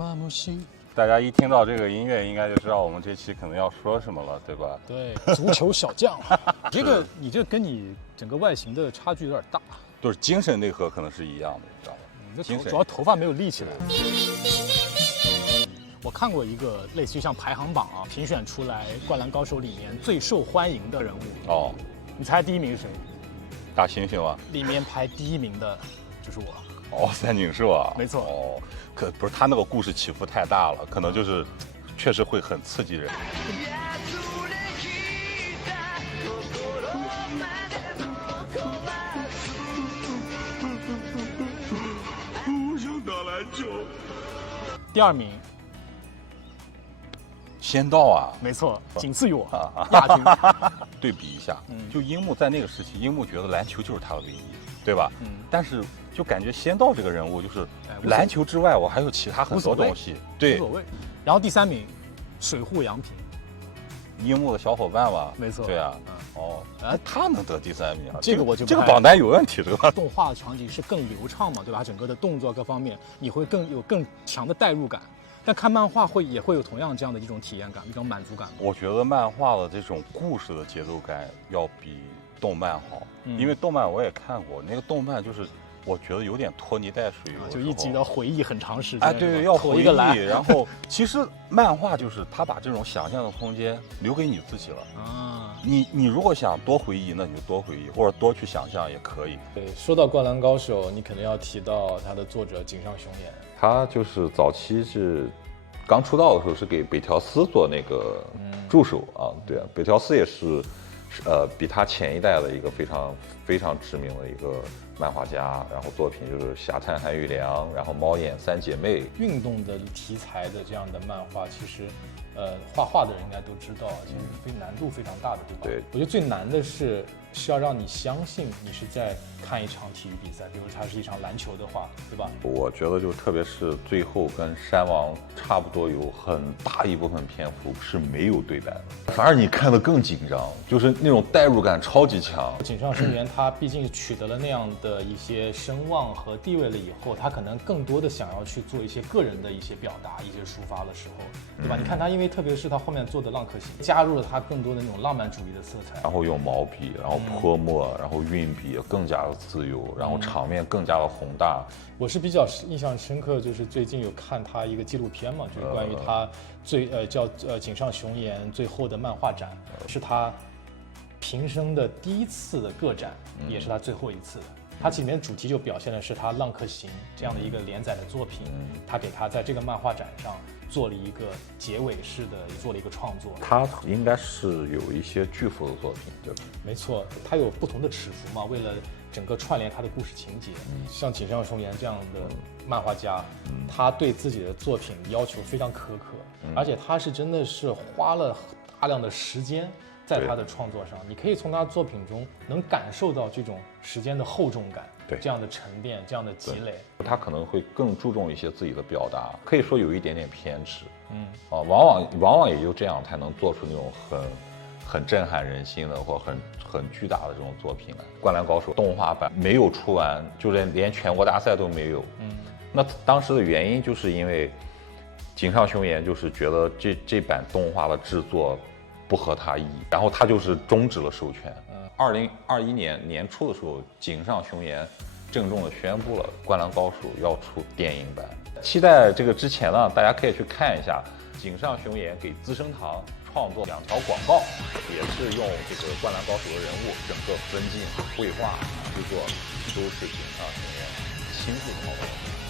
马木西。大家一听到这个音乐，应该就知道我们这期可能要说什么了，对吧？对，足球小将。你这跟你整个外形的差距有点大。就是精神内核可能是一样的，你知道吧？你这主要头发没有立起来。我看过一个类似于像排行榜啊，评选出来《灌篮高手》里面最受欢迎的人物。哦，你猜第一名是谁？大猩猩啊！里面排第一名的就是我。哦，三井寿啊！没错。哦，可不是他那个故事起伏太大了，可能就是确实会很刺激人。第二名，仙道啊，没错，仅次于我，亚军。对比一下，就樱木在那个时期，樱木觉得篮球就是他的唯一，对吧？但是就感觉仙道这个人物，就是篮球之外，我还有其他很多东西，对，无所谓。然后第三名，水户洋平，樱木的小伙伴嘛，没错，对啊，哦，他能得第三名啊？这个我就这个榜单有问题，对吧？动画的场景是更流畅嘛，对吧？整个的动作各方面，你会更强的代入感。但看漫画也会有同样这样的一种体验感，一种满足感。我觉得漫画的这种故事的节奏感要比动漫好，因为动漫我也看过，那个动漫就是我觉得有点拖泥带水，就一集要回忆很长时间。哎，对，要回忆。一个来，然后其实漫画就是他把这种想象的空间留给你自己了啊。你如果想多回忆，那你就多回忆，或者多去想象也可以。对，说到《灌篮高手》，你肯定要提到他的作者井上雄彦。他就是早期是刚出道的时候是给北条司做那个助手啊，对啊，北条司也是，比他前一代的一个非常非常知名的一个漫画家，然后作品就是《侠探韩玉良》，然后《猫眼三姐妹》。运动的题材的这样的漫画，其实，画的人应该都知道，其实难度非常大的，对吧？对，我觉得最难的是要让你相信你是在看一场体育比赛，比如它是一场篮球的话，对吧？我觉得就特别是最后跟山王差不多有很大一部分篇幅是没有对白的，反而你看得更紧张，就是那种代入感超级强。井上雄彦他毕竟取得了那样的一些声望和地位了以后，他可能更多的想要去做一些个人的一些表达、一些抒发的时候，对吧？你看他，因为特别是他后面做的《浪客行》，加入了他更多的那种浪漫主义的色彩，然后用毛笔，然后泼墨，然后运笔更加的自由，然后场面更加的宏大。我是比较印象深刻，就是最近有看他一个纪录片嘛，就是关于他叫井上雄彦最后的漫画展，是他平生的第一次的个展，也是他最后一次的。它里面主题就表现的是他《浪客行》这样的一个连载的作品，他给他在这个漫画展上做了一个结尾式的做了一个创作。他应该是有一些巨幅的作品，对吧？没错，他有不同的尺幅嘛，为了整个串联他的故事情节。像井上雄彦这样的漫画家，他对自己的作品要求非常苛刻，而且他是真的是花了大量的时间在他的创作上，你可以从他作品中能感受到这种时间的厚重感，对这样的沉淀，这样的积累。他可能会更注重一些自己的表达，可以说有一点点偏执，往往也就这样才能做出那种很震撼人心的或很巨大的这种作品来。《灌篮高手》动画版没有出完，就连全国大赛都没有。那当时的原因就是因为井上雄彦就是觉得这版动画的制作不合他意，然后他就是终止了授权。2021年年初的时候，井上雄彦郑重地宣布了《灌篮高手》要出电影版。期待这个之前呢，大家可以去看一下井上雄彦给资生堂创作2条广告，也是用这个《灌篮高手》的人物整个分镜、绘画、制作都是井上雄彦亲自操刀的。